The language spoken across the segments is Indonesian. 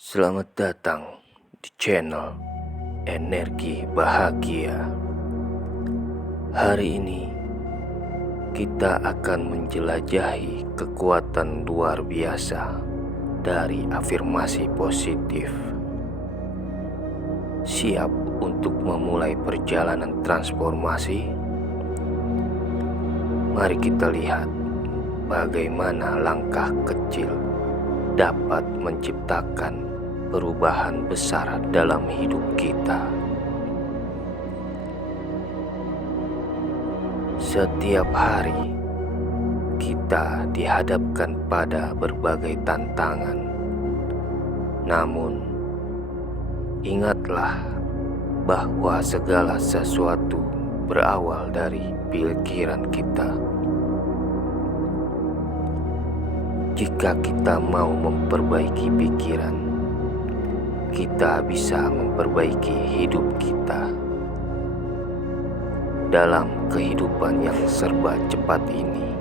Selamat datang di channel Energi Bahagia. Hari ini kita akan menjelajahi kekuatan luar biasa dari afirmasi positif. Siap untuk memulai perjalanan transformasi? Mari kita lihat bagaimana langkah kecil dapat menciptakan perubahan besar dalam hidup kita. Setiap hari kita dihadapkan pada berbagai tantangan. Namun, ingatlah bahwa segala sesuatu berawal dari pikiran kita. Jika kita mau memperbaiki pikiran, kita bisa memperbaiki hidup kita. Dalam kehidupan yang serba cepat ini,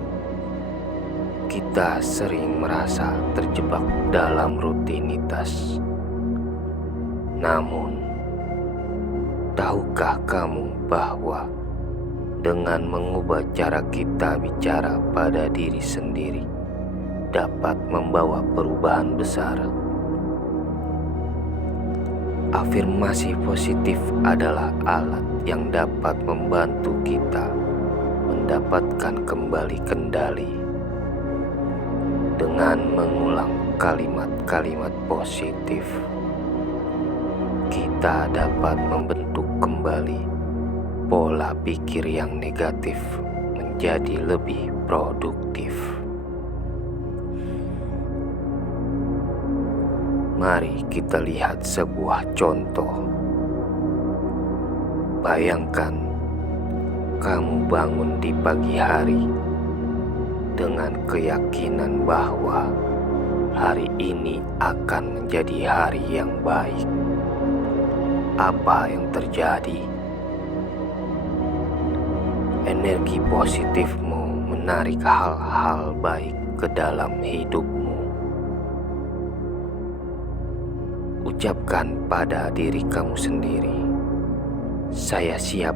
kita sering merasa terjebak dalam rutinitas. Namun, tahukah kamu bahwa dengan mengubah cara kita bicara pada diri sendiri dapat membawa perubahan besar? Afirmasi positif adalah alat yang dapat membantu kita mendapatkan kembali kendali. Dengan mengulang kalimat-kalimat positif, kita dapat membentuk kembali pola pikir yang negatif menjadi lebih produktif. Mari kita lihat sebuah contoh. Bayangkan kamu bangun di pagi hari dengan keyakinan bahwa hari ini akan menjadi hari yang baik. Apa yang terjadi? Energi positifmu menarik hal-hal baik ke dalam hidupmu. Ucapkan pada diri kamu sendiri, saya siap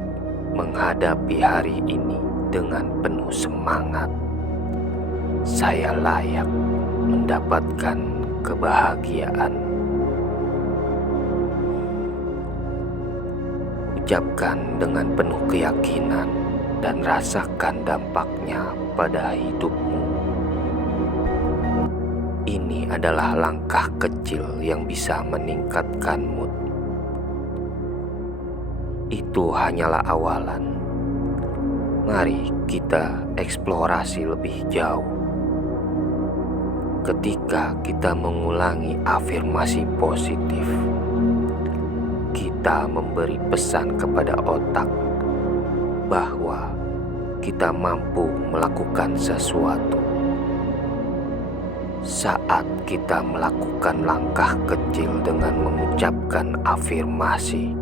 menghadapi hari ini dengan penuh semangat. Saya layak mendapatkan kebahagiaan. Ucapkan dengan penuh keyakinan dan rasakan dampaknya pada hidupmu. Ini adalah langkah kecil yang bisa meningkatkan mood. Itu hanyalah awalan. Mari kita eksplorasi lebih jauh. Ketika kita mengulangi afirmasi positif, kita memberi pesan kepada otak bahwa kita mampu melakukan sesuatu. Saat kita melakukan langkah kecil dengan mengucapkan afirmasi,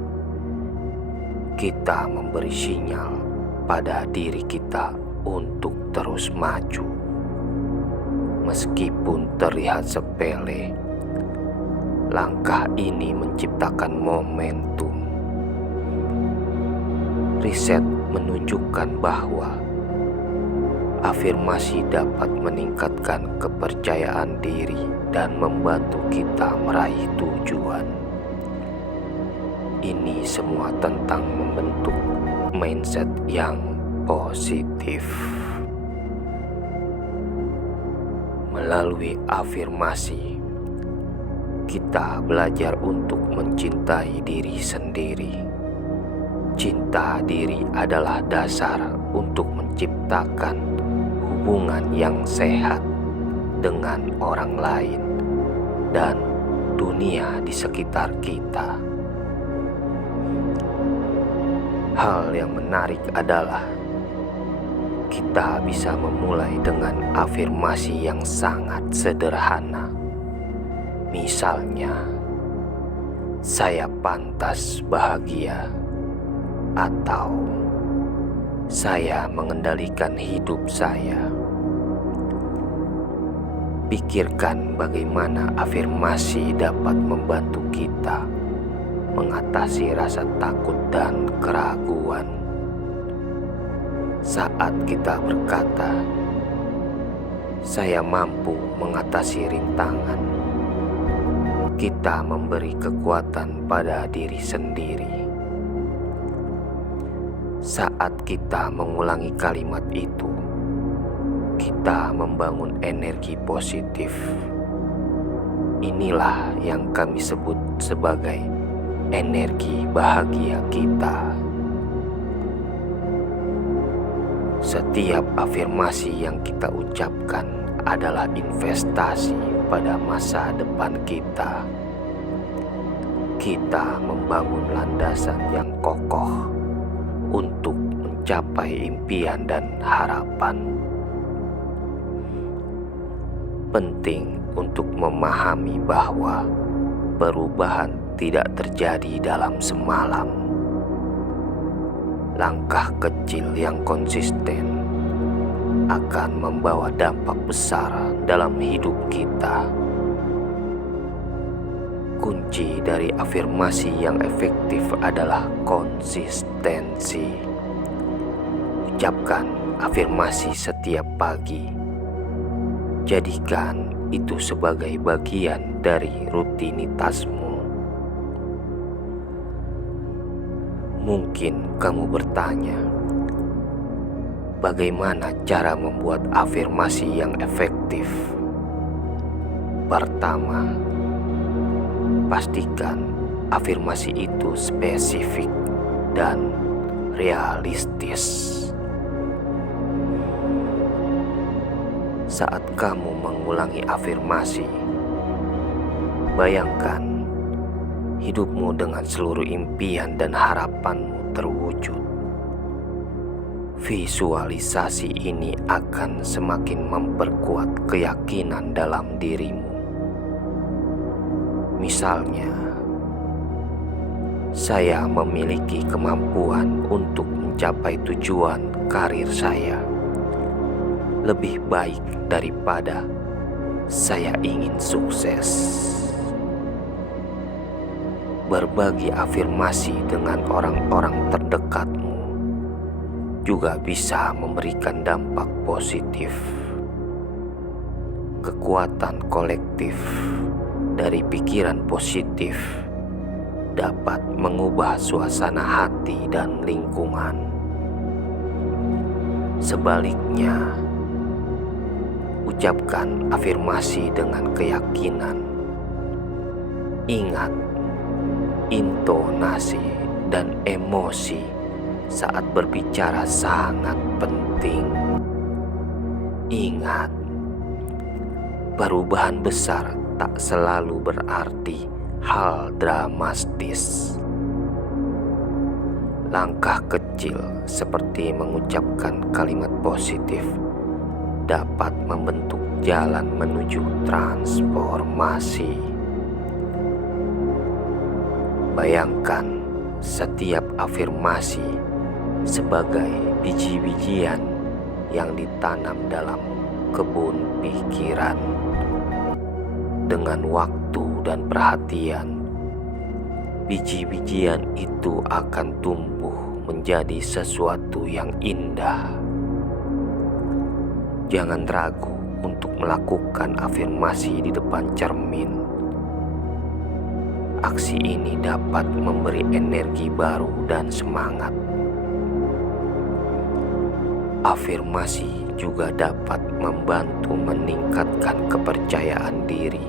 kita memberi sinyal pada diri kita untuk terus maju. Meskipun terlihat sepele, langkah ini menciptakan momentum. Riset menunjukkan bahwa afirmasi dapat meningkatkan kepercayaan diri dan membantu kita meraih tujuan. Ini semua tentang membentuk mindset yang positif. Melalui afirmasi, kita belajar untuk mencintai diri sendiri. Cinta diri adalah dasar untuk menciptakan hubungan yang sehat dengan orang lain dan dunia di sekitar kita. Hal yang menarik adalah kita bisa memulai dengan afirmasi yang sangat sederhana. Misalnya, saya pantas bahagia, atau saya mengendalikan hidup saya. Pikirkan bagaimana afirmasi dapat membantu kita mengatasi rasa takut dan keraguan. Saat kita berkata, "Saya mampu mengatasi rintangan," kita memberi kekuatan pada diri sendiri. Saat kita mengulangi kalimat itu, kita membangun energi positif. Inilah yang kami sebut sebagai energi bahagia kita. Setiap afirmasi yang kita ucapkan adalah investasi pada masa depan kita. Kita membangun landasan yang kokoh untuk mencapai impian dan harapan. Penting untuk memahami bahwa perubahan tidak terjadi dalam semalam. Langkah kecil yang konsisten akan membawa dampak besar dalam hidup kita. Kunci dari afirmasi yang efektif adalah konsistensi. Ucapkan afirmasi setiap pagi. Jadikan itu sebagai bagian dari rutinitasmu. Mungkin kamu bertanya, bagaimana cara membuat afirmasi yang efektif? Pertama, pastikan afirmasi itu spesifik dan realistis. Saat kamu mengulangi afirmasi, bayangkan hidupmu dengan seluruh impian dan harapanmu terwujud. Visualisasi ini akan semakin memperkuat keyakinan dalam dirimu. Misalnya, "Saya memiliki kemampuan untuk mencapai tujuan karir saya lebih baik daripada saya ingin sukses." Berbagi afirmasi dengan orang-orang terdekatmu juga bisa memberikan dampak positif. Kekuatan kolektif dari pikiran positif dapat mengubah suasana hati dan lingkungan. Sebaliknya, ucapkan afirmasi dengan keyakinan. Ingat, intonasi dan emosi saat berbicara sangat penting. Ingat, perubahan besar tak selalu berarti hal dramatis. Langkah kecil seperti mengucapkan kalimat positif dapat membentuk jalan menuju transformasi. Bayangkan setiap afirmasi sebagai biji-bijian yang ditanam dalam kebun pikiran. Dengan waktu dan perhatian, biji-bijian itu akan tumbuh menjadi sesuatu yang indah. Jangan ragu untuk melakukan afirmasi di depan cermin. Aksi ini dapat memberi energi baru dan semangat. Afirmasi juga dapat membantu meningkatkan kepercayaan diri.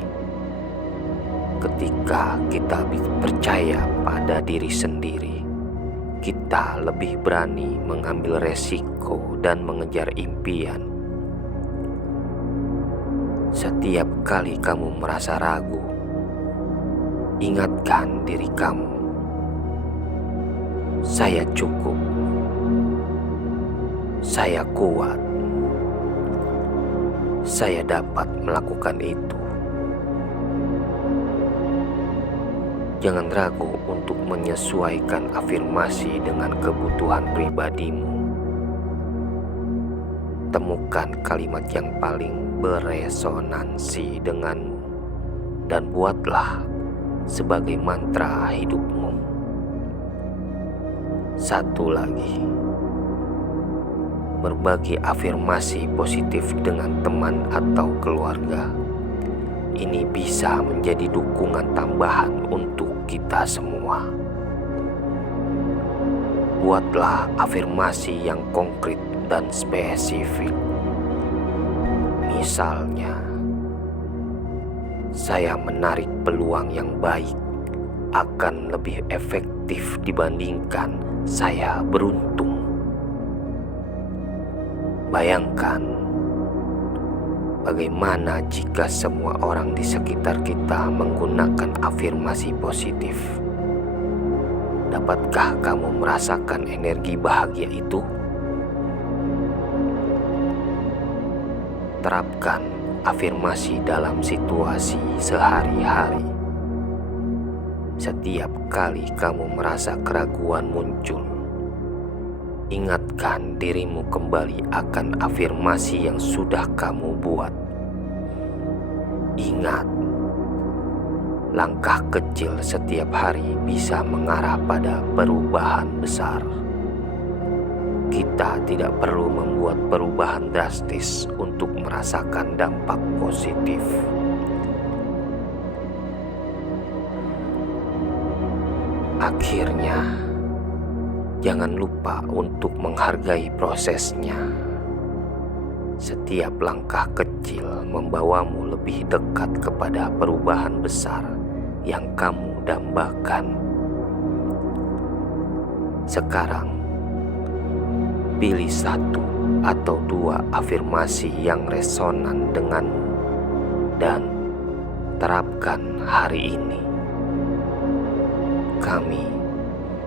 Ketika kita percaya pada diri sendiri, kita lebih berani mengambil resiko dan mengejar impian. Setiap kali kamu merasa ragu, ingatkan diri kamu, "Saya cukup, saya kuat, saya dapat melakukan itu." Jangan ragu untuk menyesuaikan afirmasi dengan kebutuhan pribadimu. temukan kalimat yang paling beresonansi denganmu dan buatlah sebagai mantra hidupmu. Satu lagi, berbagi afirmasi positif dengan teman atau keluarga. Ini bisa menjadi dukungan tambahan untuk kita semua. Buatlah afirmasi yang konkret dan spesifik. Misalnya, saya menarik peluang yang baik akan lebih efektif dibandingkan saya beruntung. Bayangkan bagaimana jika semua orang di sekitar kita menggunakan afirmasi positif. Dapatkah kamu merasakan energi bahagia itu? Terapkan afirmasi dalam situasi sehari-hari. Setiap kali kamu merasa keraguan muncul, ingatkan dirimu kembali akan afirmasi yang sudah kamu buat. Ingat, langkah kecil setiap hari bisa mengarah pada perubahan besar. Kita tidak perlu membuat perubahan drastis untuk merasakan dampak positif. Akhirnya, jangan lupa untuk menghargai prosesnya. Setiap langkah kecil membawamu lebih dekat kepada perubahan besar yang kamu dambakan. Sekarang, pilih satu atau dua afirmasi yang resonan denganmu dan terapkan hari ini. Kami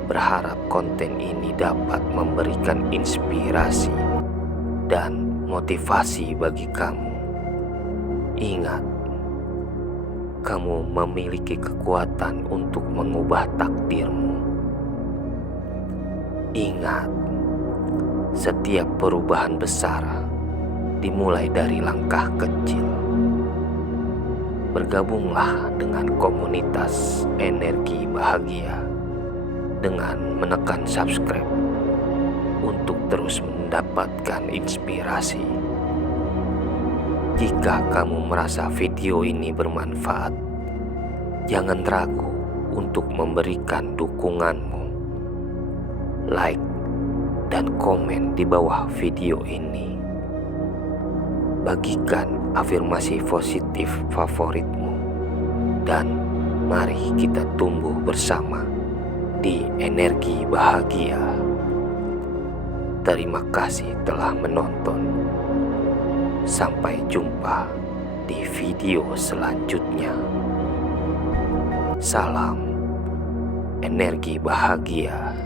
berharap konten ini dapat memberikan inspirasi dan motivasi bagi kamu. Ingat, kamu memiliki kekuatan untuk mengubah takdirmu. Ingat, setiap perubahan besar dimulai dari langkah kecil. Bergabunglah dengan komunitas energi bahagia dengan menekan subscribe untuk terus mendapatkan inspirasi. Jika kamu merasa video ini bermanfaat, jangan ragu untuk memberikan dukunganmu. Like dan komen di bawah video ini. Bagikan afirmasi positif favoritmu dan mari kita tumbuh bersama di energi bahagia. Terima kasih telah menonton. Sampai jumpa di video selanjutnya. Salam energi bahagia.